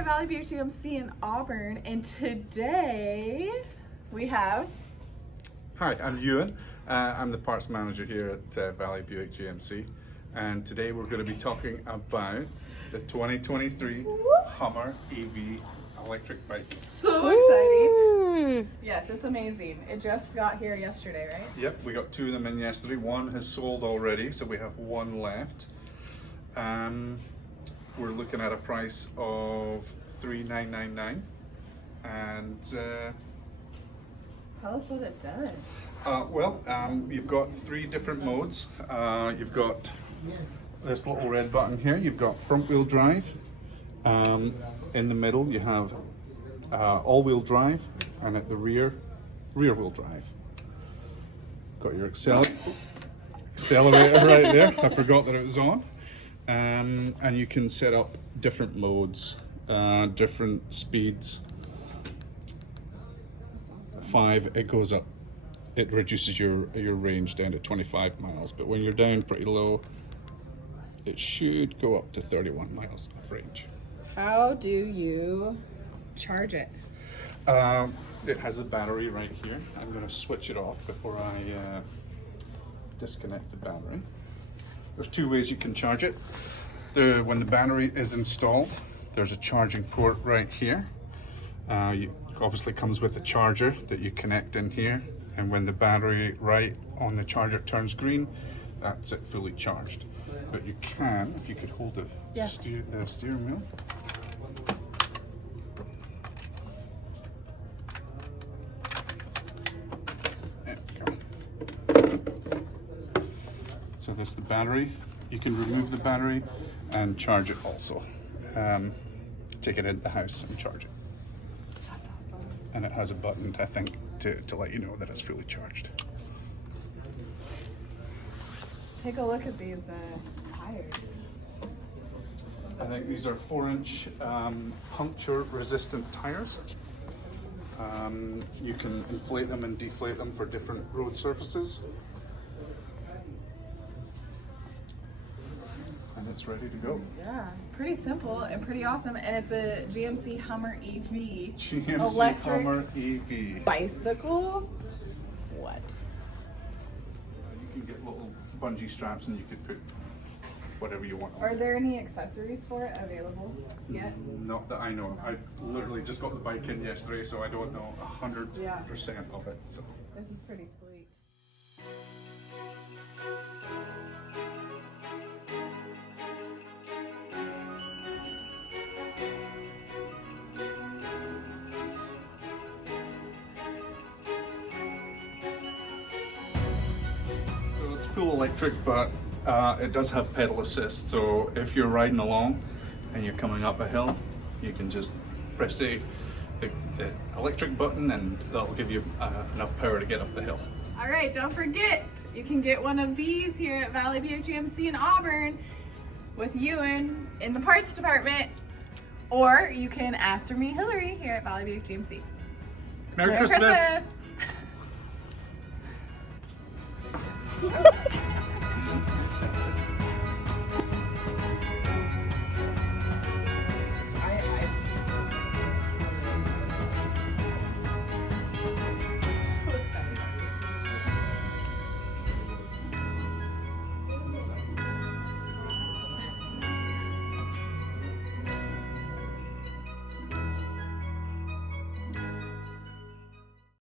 at Valley Buick Gmc in Auburn, and today we have... Hi, I'm Ewan. I'm the parts manager here at Valley Buick Gmc, and today we're going to be talking about the 2023 Hummer EV electric bike. So exciting. Yes, it's amazing. It just got here yesterday, right? Yep, we got two of them in yesterday. One has sold already, so we have one left. We're looking at a price of $3,999, and Tell us what it does. You've got three different modes. You've got this little red button here. You've got front wheel drive. In the middle you have all wheel drive, and at the rear wheel drive. Got your accelerator right there. I forgot that it was on. And you can set up different modes, different speeds. That's awesome. 5, it goes up. It reduces your range down to 25 miles, but when you're down pretty low, it should go up to 31 miles of range. How do you charge it? It has a battery right here. I'm going to switch it off before I disconnect the battery. There's two ways you can charge it. When the battery is installed, there's a charging port right here. Obviously comes with a charger that you connect in here, and when the battery right on the charger turns green, that's it fully charged. But you can, if you could hold the steering wheel. There we go. So this is the battery. You can remove the battery and charge it also. Take it into the house and charge it. That's awesome. And it has a button, I think, to let you know that it's fully charged. Take a look at these tires. I think these are 4-inch puncture resistant tires. You can inflate them and deflate them for different road surfaces. And it's ready to go. Yeah, pretty simple and pretty awesome. And it's a GMC Hummer EV. GMC electric Hummer EV. bicycle. What? You can get little bungee straps and you could put whatever you want on. Are there any accessories for it available yet? Not that I know. I literally just got the bike in yesterday, so I don't know 100% of it. So. This is pretty sweet. So it's full electric, but it does have pedal assist. So if you're riding along and you're coming up a hill, you can just press the electric button, and that'll give you enough power to get up the hill. All right, don't forget, you can get one of these here at Valley Buick GMC in Auburn with Ewan in the parts department, or you can ask for me, Hillary, here at Valley Buick GMC. Merry Christmas! Christmas.